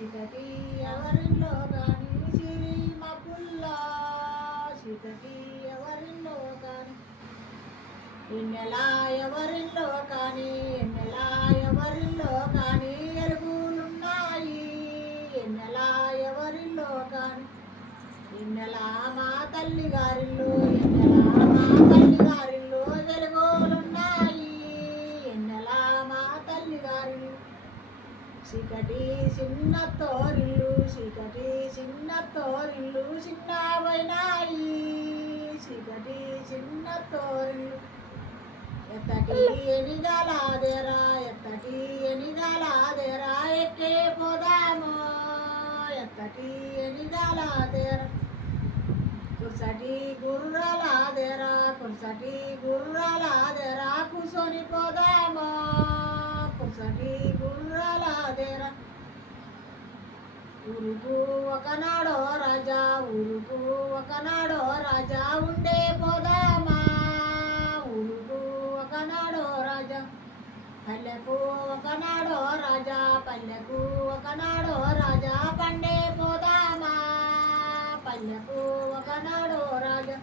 చీకటి ఎవరిలో కానీ సిరి మబ్బుల్లా చీకటి ఎవరిలో కానీ ఎన్నెల ఎవరిలో కానీ ఎన్నెల ఎవరిలో కానీ ఎలుగులున్నాయి ఎన్నెల ఎవరిలో కానీ ఎన్నెల మా తల్లి గారిల్లో ఎన్నెల మా తల్లి గారిల్లో వెలుగులున్నాయి ఎన్నెల మా తల్లి గారిల్లో చీకటి చిన్న తోరిల్లు చీకటి చిన్న తోరిల్లు చిన్నవైనాయి చీకటి చిన్న తోరిల్లు ఎత్తటి ఎనిగలాదేరా ఎత్తటి ఎనిగలాదేరా ఎక్కే పోదామో ఎత్తటి ఎనిగలాదేరా కుర్సటి గుర్రలాదేరా కుర్సటి గుర్రలాదేరా కూసొని పోదామో కుర్సటి గుర్రలాదేరా ఊరుకు ఒకనాడో రాజా ఊరుకు ఒకనాడో రాజా ఉండే పోదామా ఊరుకు ఒకనాడో రాజా పల్లెకు ఒకనాడో రాజా పల్లెకు ఒకనాడో రాజా పండే పోదామా పల్లెకు ఒకనాడో రాజా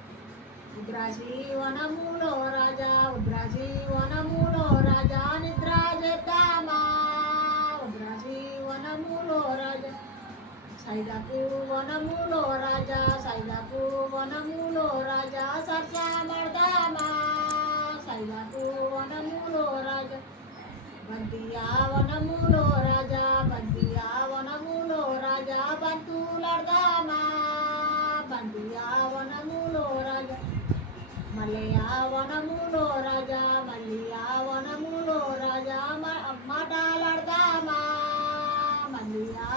ఉద్రాసి వనములో రాజా ఉద్రాసి వనములో రాజా నిద్ర చేద్దామా ఉద్రాసి వనములో రాజా సైదాకు వనములో రాజా సైదాకు వనములో రాజా సరసా మడదామా సైదాకు వనములో రాజా బంతియా వనములో రాజా బంతియా వనములో రాజా బంతులాడదామా బంతియా వనములో రాజా మల్లెయా వనములో రాజా మల్లియా వనములో రాజా మాటలాడదామా మల్లియా